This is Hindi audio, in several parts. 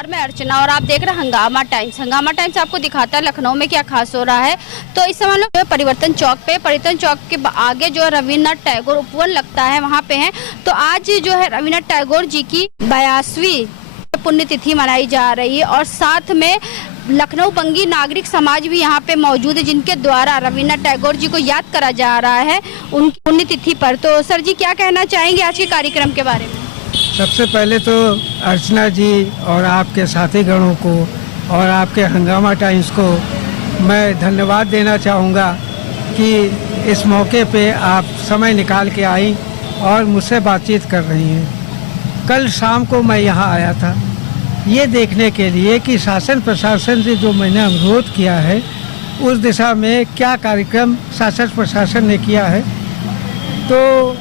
नमस्कार, मैं अर्चना और आप देख रहे हैं हंगामा टाइम्स। हंगामा टाइम्स आपको दिखाता है लखनऊ में क्या खास हो रहा है। तो इस समय लोग परिवर्तन चौक के आगे जो रविन्द्रनाथ टैगोर उपवन लगता है वहाँ पे हैं। तो आज जो है रविन्द्रनाथ टैगोर जी की 82वीं पुण्यतिथि मनाई जा रही है और साथ में लखनऊ बंगी नागरिक समाज भी यहाँ पे मौजूद है, जिनके द्वारा रविन्द्रनाथ टैगोर जी को याद करा जा रहा है उनकी पुण्यतिथि पर। तो सर जी क्या कहना चाहेंगे आज के कार्यक्रम के बारे में? सबसे पहले तो अर्चना जी और आपके साथी गणों को और आपके हंगामा टाइम्स को मैं धन्यवाद देना चाहूँगा कि इस मौके पे आप समय निकाल के आई और मुझसे बातचीत कर रही हैं। कल शाम को मैं यहाँ आया था ये देखने के लिए कि शासन प्रशासन से जो मैंने अनुरोध किया है उस दिशा में क्या कार्यक्रम शासन प्रशासन ने किया है। तो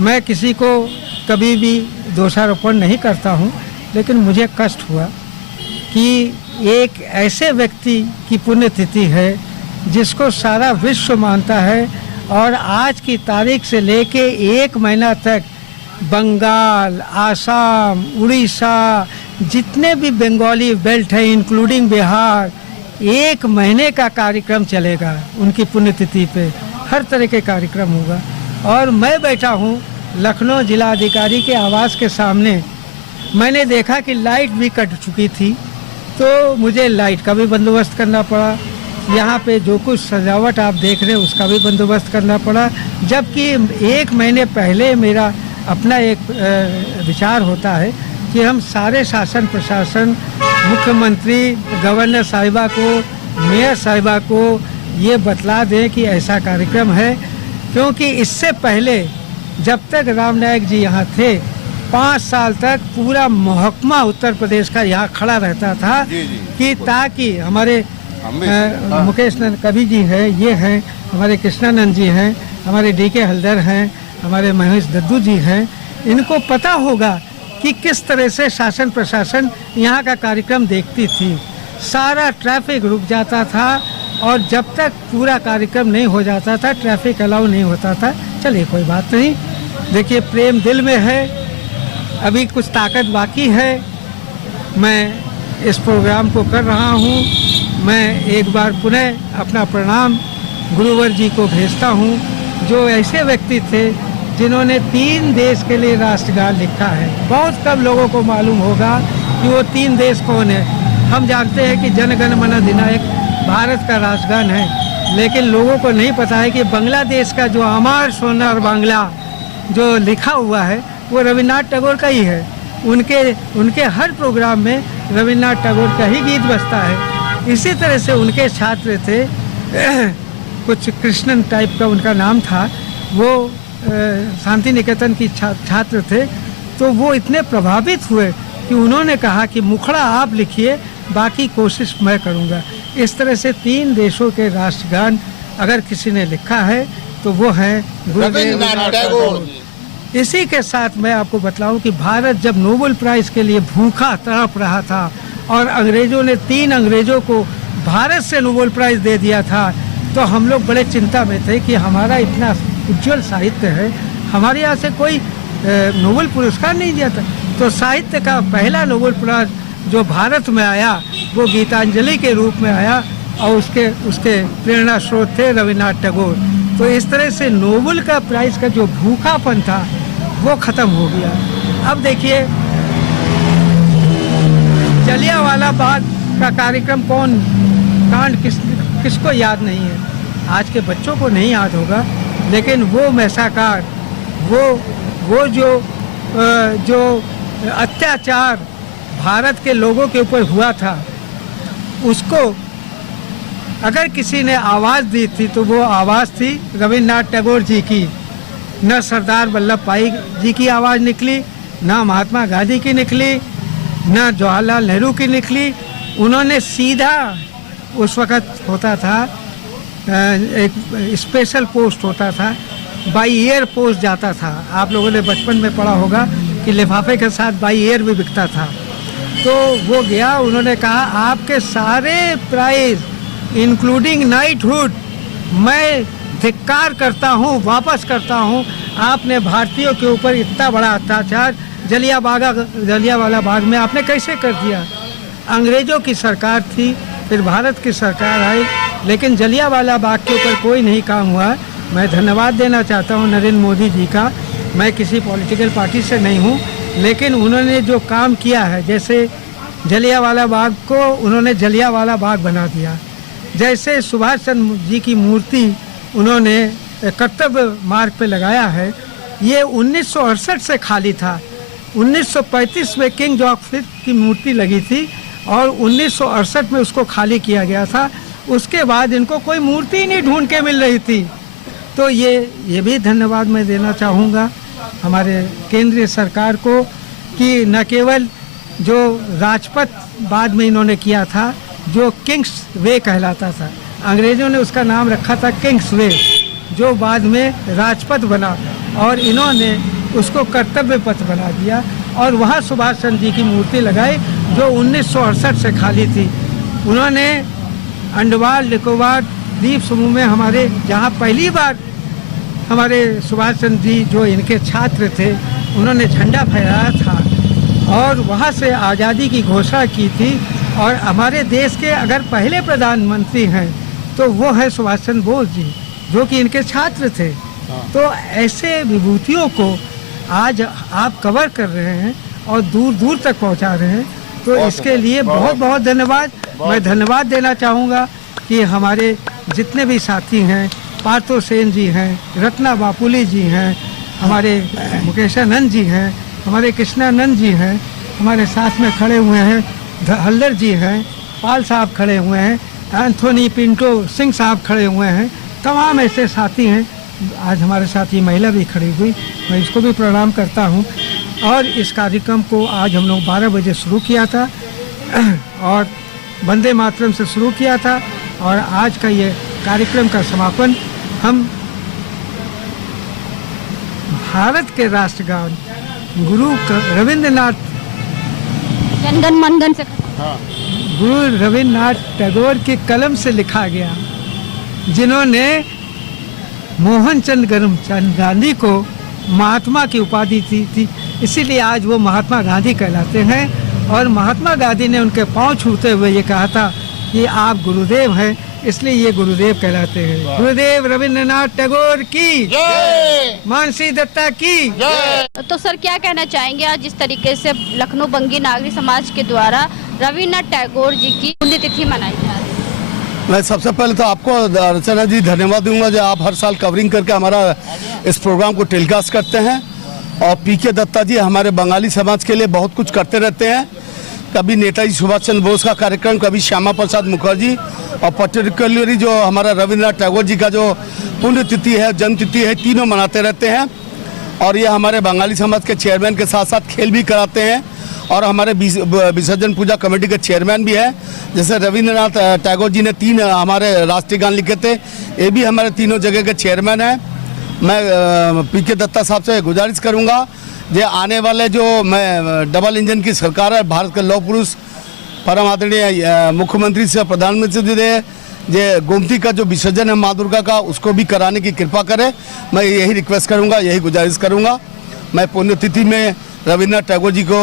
मैं किसी को कभी भी दोषारोपण नहीं करता हूँ, लेकिन मुझे कष्ट हुआ कि एक ऐसे व्यक्ति की पुण्यतिथि है जिसको सारा विश्व मानता है और आज की तारीख से लेके 1 महीना तक बंगाल, आसाम, उड़ीसा, जितने भी बंगाली बेल्ट है इंक्लूडिंग बिहार, 1 महीने का कार्यक्रम चलेगा उनकी पुण्यतिथि पे। हर तरह के कार्यक्रम होगा और मैं बैठा हूँ लखनऊ जिलाधिकारी के आवास के सामने। मैंने देखा कि लाइट भी कट चुकी थी तो मुझे लाइट का भी बंदोबस्त करना पड़ा। यहाँ पे जो कुछ सजावट आप देख रहे हैं उसका भी बंदोबस्त करना पड़ा, जबकि 1 महीने पहले मेरा अपना एक विचार होता है कि हम सारे शासन प्रशासन, मुख्यमंत्री, गवर्नर साहिबा को, मेयर साहिबा को ये बतला दें कि ऐसा कार्यक्रम है। क्योंकि इससे पहले जब तक राम नायक जी यहाँ थे 5 साल तक पूरा महकमा उत्तर प्रदेश का यहाँ खड़ा रहता था कि ताकि हमारे मुकेश नंद कवि जी हैं, ये हैं, हमारे कृष्णानंद जी हैं, हमारे DK हल्दर हैं, हमारे महेश दद्दू जी हैं, इनको पता होगा कि किस तरह से शासन प्रशासन यहाँ का कार्यक्रम देखती थी। सारा ट्रैफिक रुक जाता था और जब तक पूरा कार्यक्रम नहीं हो जाता था ट्रैफिक अलाउ नहीं होता था। चलिए कोई बात नहीं, देखिए प्रेम दिल में है, अभी कुछ ताकत बाकी है। मैं इस प्रोग्राम को कर रहा हूँ। मैं एक बार पुनः अपना प्रणाम गुरुवर जी को भेजता हूँ जो ऐसे व्यक्ति थे जिन्होंने 3 देश के लिए राष्ट्रगान लिखा है। बहुत कम लोगों को मालूम होगा कि वो 3 देश कौन है। हम जानते हैं कि जन गण मन अधिनायक भारत का राष्ट्रगान है, लेकिन लोगों को नहीं पता है कि बांग्लादेश का जो अमर सोनार बांग्ला जो लिखा हुआ है वो रविन्द्रनाथ टैगोर का ही है। उनके हर प्रोग्राम में रविन्द्रनाथ टैगोर का ही गीत बजता है। इसी तरह से उनके छात्र थे कुछ कृष्णन टाइप का उनका नाम था, वो शांति निकेतन की छात्र थे। तो वो इतने प्रभावित हुए कि उन्होंने कहा कि मुखड़ा आप लिखिए, बाकी कोशिश मैं करूँगा। इस तरह से 3 देशों के राष्ट्रगान अगर किसी ने लिखा है तो वो है रविन्द्रनाथ टैगोर। इसी के साथ मैं आपको बतलाऊं कि भारत जब नोबेल प्राइज के लिए भूखा तड़प रहा था और अंग्रेजों ने 3 अंग्रेजों को भारत से नोबेल प्राइज दे दिया था, तो हम लोग बड़े चिंता में थे कि हमारा इतना उज्जवल साहित्य है, हमारे यहाँ से कोई नोबेल पुरस्कार नहीं दिया था। तो साहित्य का पहला नोबेल प्राइज जो भारत में आया वो गीतांजलि के रूप में आया और उसके प्रेरणा स्रोत थे रविन्द्रनाथ टैगोर। तो इस तरह से नोबेल का प्राइज का जो भूखापन था वो खत्म हो गया। अब देखिए जलियांवाला बाग का कार्यक्रम कांड किसको याद नहीं है। आज के बच्चों को नहीं याद होगा, लेकिन वो मैसाकार, वो जो अत्याचार भारत के लोगों के ऊपर हुआ था, उसको अगर किसी ने आवाज़ दी थी तो वो आवाज़ थी रविन्द्रनाथ टैगोर जी की। न सरदार वल्लभ भाई जी की आवाज़ निकली, न महात्मा गांधी की निकली, न जवाहरलाल नेहरू की निकली। उन्होंने सीधा, उस वक़्त होता था एक स्पेशल पोस्ट होता था, बाई एयर पोस्ट जाता था। आप लोगों ने बचपन में पढ़ा होगा कि लिफाफे के साथ बाई एयर भी बिकता था। तो वो गया, उन्होंने कहा आपके सारे प्राइज इंक्लूडिंग नाइटहुड मैं धिक्कार करता हूँ, वापस करता हूँ। आपने भारतीयों के ऊपर इतना बड़ा अत्याचार जलियांवाला बाग में आपने कैसे कर दिया? अंग्रेज़ों की सरकार थी, फिर भारत की सरकार आई, लेकिन जलियांवाला बाग के ऊपर कोई नहीं काम हुआ। मैं धन्यवाद देना चाहता हूँ नरेंद्र मोदी जी का। मैं किसी पॉलिटिकल पार्टी से नहीं हूँ, लेकिन उन्होंने जो काम किया है, जैसे जलियांवाला बाग को उन्होंने जलियांवाला बाग बना दिया, जैसे सुभाष चंद्र जी की मूर्ति उन्होंने कर्तव्य मार्ग पे लगाया है। ये 1968 से खाली था। 1935 में किंग जॉर्ज की मूर्ति लगी थी और 1968 में उसको खाली किया गया था। उसके बाद इनको कोई मूर्ति ही नहीं ढूंढ के मिल रही थी। तो ये भी धन्यवाद मैं देना चाहूँगा हमारे केंद्रीय सरकार को कि न केवल जो राजपथ बाद में इन्होंने किया था, जो किंग्स वे कहलाता था, अंग्रेज़ों ने उसका नाम रखा था किंग्स वे, जो बाद में राजपथ बना, और इन्होंने उसको कर्तव्य पथ बना दिया और वहाँ सुभाष चंद्र जी की मूर्ति लगाई जो 1968 से खाली थी। उन्होंने अंडमान निकोबार द्वीप समूह में हमारे जहाँ पहली बार हमारे सुभाष चंद्र जी जो इनके छात्र थे, उन्होंने झंडा फहराया था और वहाँ से आज़ादी की घोषणा की थी। और हमारे देश के अगर पहले प्रधानमंत्री हैं तो वो है सुभाष चंद्र बोस जी, जो कि इनके छात्र थे। तो ऐसे विभूतियों को आज आप कवर कर रहे हैं और दूर दूर तक पहुंचा रहे हैं, तो इसके लिए बहुत बहुत धन्यवाद। मैं धन्यवाद देना चाहूँगा कि हमारे जितने भी साथी हैं, पार्थो सेन जी हैं, रत्ना बापुली जी हैं, हमारे मुकेशानंद जी हैं, हमारे कृष्णानंद जी हैं, हमारे साथ में खड़े हुए हैं हल्दर जी हैं, पाल साहब खड़े हुए हैं, एंथोनी पिंटो सिंह साहब खड़े हुए हैं, तमाम ऐसे साथी हैं। आज हमारे साथ ये महिला भी खड़ी हुई, मैं इसको भी प्रणाम करता हूँ। और इस कार्यक्रम को आज हम लोग 12 बजे शुरू किया था और वंदे मातरम से शुरू किया था, और आज का ये कार्यक्रम का समापन हम भारत के राष्ट्रगान गुरु रविंद्रनाथ जनगण मनगण से, गुरु रविन्द्रनाथ टैगोर के कलम से लिखा गया, जिन्होंने मोहनचंद करमचंद गांधी को महात्मा की उपाधि दी थी। इसीलिए आज वो महात्मा गांधी कहलाते हैं। और महात्मा गांधी ने उनके पांव छूते हुए ये कहा था कि आप गुरुदेव हैं, इसलिए ये गुरुदेव कहलाते हैं। गुरुदेव रविंद्रनाथ टैगोर की जय, मानसी दत्ता की जय। तो सर क्या कहना चाहेंगे आज जिस तरीके से लखनऊ बंगी नागरी समाज के द्वारा रविन्द्रनाथ टैगोर जी की पुण्यतिथि मनाई जा रही है? मैं सबसे पहले तो आपको रचना जी धन्यवाद दूंगा जो आप हर साल कवरिंग करके हमारा इस प्रोग्राम को टेलीकास्ट करते हैं। और पीके दत्ता जी हमारे बंगाली समाज के लिए बहुत कुछ करते रहते हैं, कभी नेताजी सुभाष चंद्र बोस का कार्यक्रम, कभी श्यामा प्रसाद मुखर्जी, और पर्टिकुलरली जो हमारा रविन्द्रनाथ टैगोर जी का जो पुण्यतिथि है, जन्मतिथि है, तीनों मनाते रहते हैं। और ये हमारे बंगाली समाज के चेयरमैन के साथ साथ खेल भी कराते हैं, और हमारे विसर्जन पूजा कमेटी के चेयरमैन भी है। जैसे रविन्द्रनाथ टैगोर जी ने 3 हमारे राष्ट्रीय गान लिखे थे, ये भी हमारे तीनों जगह के चेयरमैन हैं। मैं पीके दत्ता साहब से गुजारिश करूंगा जो आने वाले जो मैं डबल इंजन की सरकार है, भारत के लौह पुरुष परम आदरणीय मुख्यमंत्री से प्रधानमंत्री जी ने जो गोमती का जो विसर्जन है माँ दुर्गा का, उसको भी कराने की कृपा करें। मैं यही रिक्वेस्ट करूंगा, यही गुजारिश करूंगा। मैं पुण्यतिथि में रविन्द्रनाथ टैगोर जी को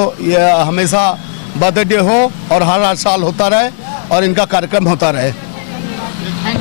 हमेशा बर्थडे हो और हर साल होता रहे और इनका कार्यक्रम होता रहे।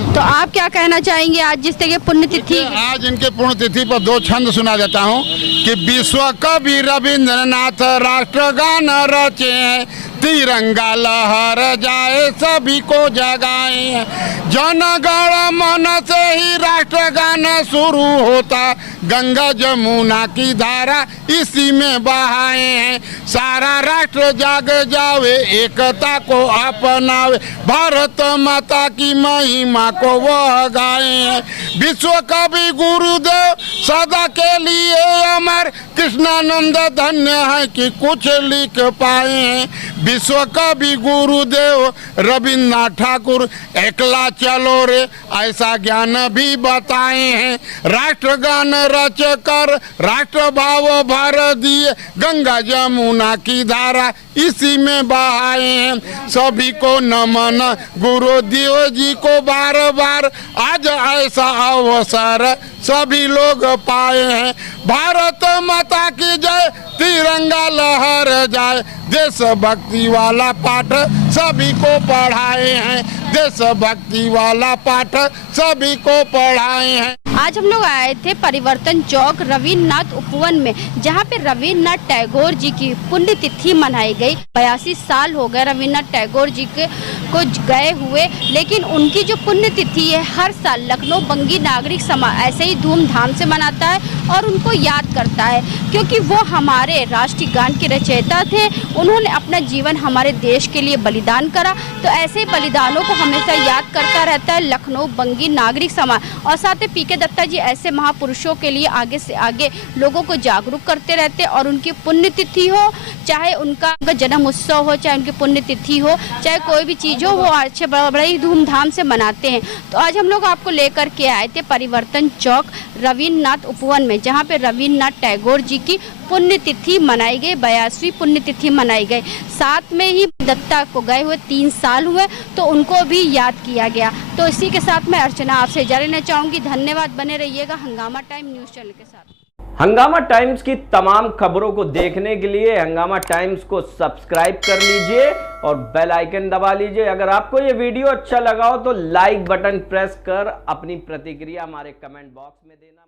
तो आप क्या कहना चाहेंगे आज जिस तरह पुण्यतिथि? आज इनके पुण्यतिथि पर 2 छंद सुना देता हूँ कि विश्व कवि रविन्द्रनाथ राष्ट्रगान रचे, तिरंगा लहर जाए सभी को जगाए, जनगण मन से ही राष्ट्रगान शुरू होता, गंगा जमुना की धारा इसी में बहाए हैं, सारा राष्ट्र जाग जावे एकता को अपनावे, भारत माता की महिमा को वह गाए हैं, विश्व कवि गुरुदेव सदा के लिए अमर, कृष्णानंद धन्य है कि कुछ लिख पाए हैं, विश्व कवि गुरुदेव रविन्द्रनाथ ठाकुर एकला चलो रे ऐसा ज्ञान भी बताए हैं, राष्ट्रगान रच कर राष्ट्र भाव भर दिए, गंगा जमुना की धारा इसी में बहाए हैं। सभी को नमन गुरुदेव जी को बार बार, आज ऐसा अवसर सभी लोग पाए हैं। भारत माता की जय, तिरंगा लहर जाए, देशभक्ति वाला पाठ सभी को पढ़ाए हैं, देशभक्ति वाला पाठ सभी को पढ़ाए हैं। आज हम लोग आए थे परिवर्तन चौक रविन्द्रनाथ उपवन में, जहाँ पे रविन्द्रनाथ टैगोर जी की पुण्यतिथि मनाई गई। 82 साल हो गए रविन्द्रनाथ टैगोर जी को गए हुए, लेकिन उनकी जो पुण्यतिथि है हर साल लखनऊ बंगी नागरिक समाज ऐसे ही धूमधाम से मनाता है और उनको याद करता है, क्योंकि वो हमारे राष्ट्रीय गान के रचयिता थे। उन्होंने अपना जीवन हमारे देश के लिए बलिदान करा, तो ऐसे बलिदानों को हमेशा याद करता रहता है लखनऊ बंगी नागरिक समाज। और साथ ही पीके दत्ता जी ऐसे महापुरुषों के लिए आगे से आगे लोगों को जागरूक करते रहते हैं, और उनकी पुण्यतिथि हो, चाहे उनका जन्म उत्सव हो, चाहे उनकी पुण्यतिथि हो, चाहे कोई भी चीज़ हो, वो अच्छे बड़े ही धूमधाम से मनाते हैं। तो आज हम लोग आपको लेकर के आए थे परिवर्तन चौक रविन्द्रनाथ उपवन में, जहाँ पे रविन्द्रनाथ टैगोर जी की पुण्यतिथि मनाई गई, 82वीं पुण्यतिथि मनाई गई। साथ में ही दत्ता को गए हुए 3 साल हुए, तो उनको भी याद किया गया। तो इसी के साथ मैं अर्चना आपसे इजाज़त लेना चाहूँगी। धन्यवाद, बने रहिएगा हंगामा टाइम न्यूज़ चैनल के साथ। हंगामा टाइम्स की तमाम खबरों को देखने के लिए हंगामा टाइम्स को सब्सक्राइब कर लीजिए और बेल आइकन दबा लीजिए। अगर आपको ये वीडियो अच्छा लगा हो तो लाइक बटन प्रेस कर अपनी प्रतिक्रिया हमारे कमेंट बॉक्स में देना।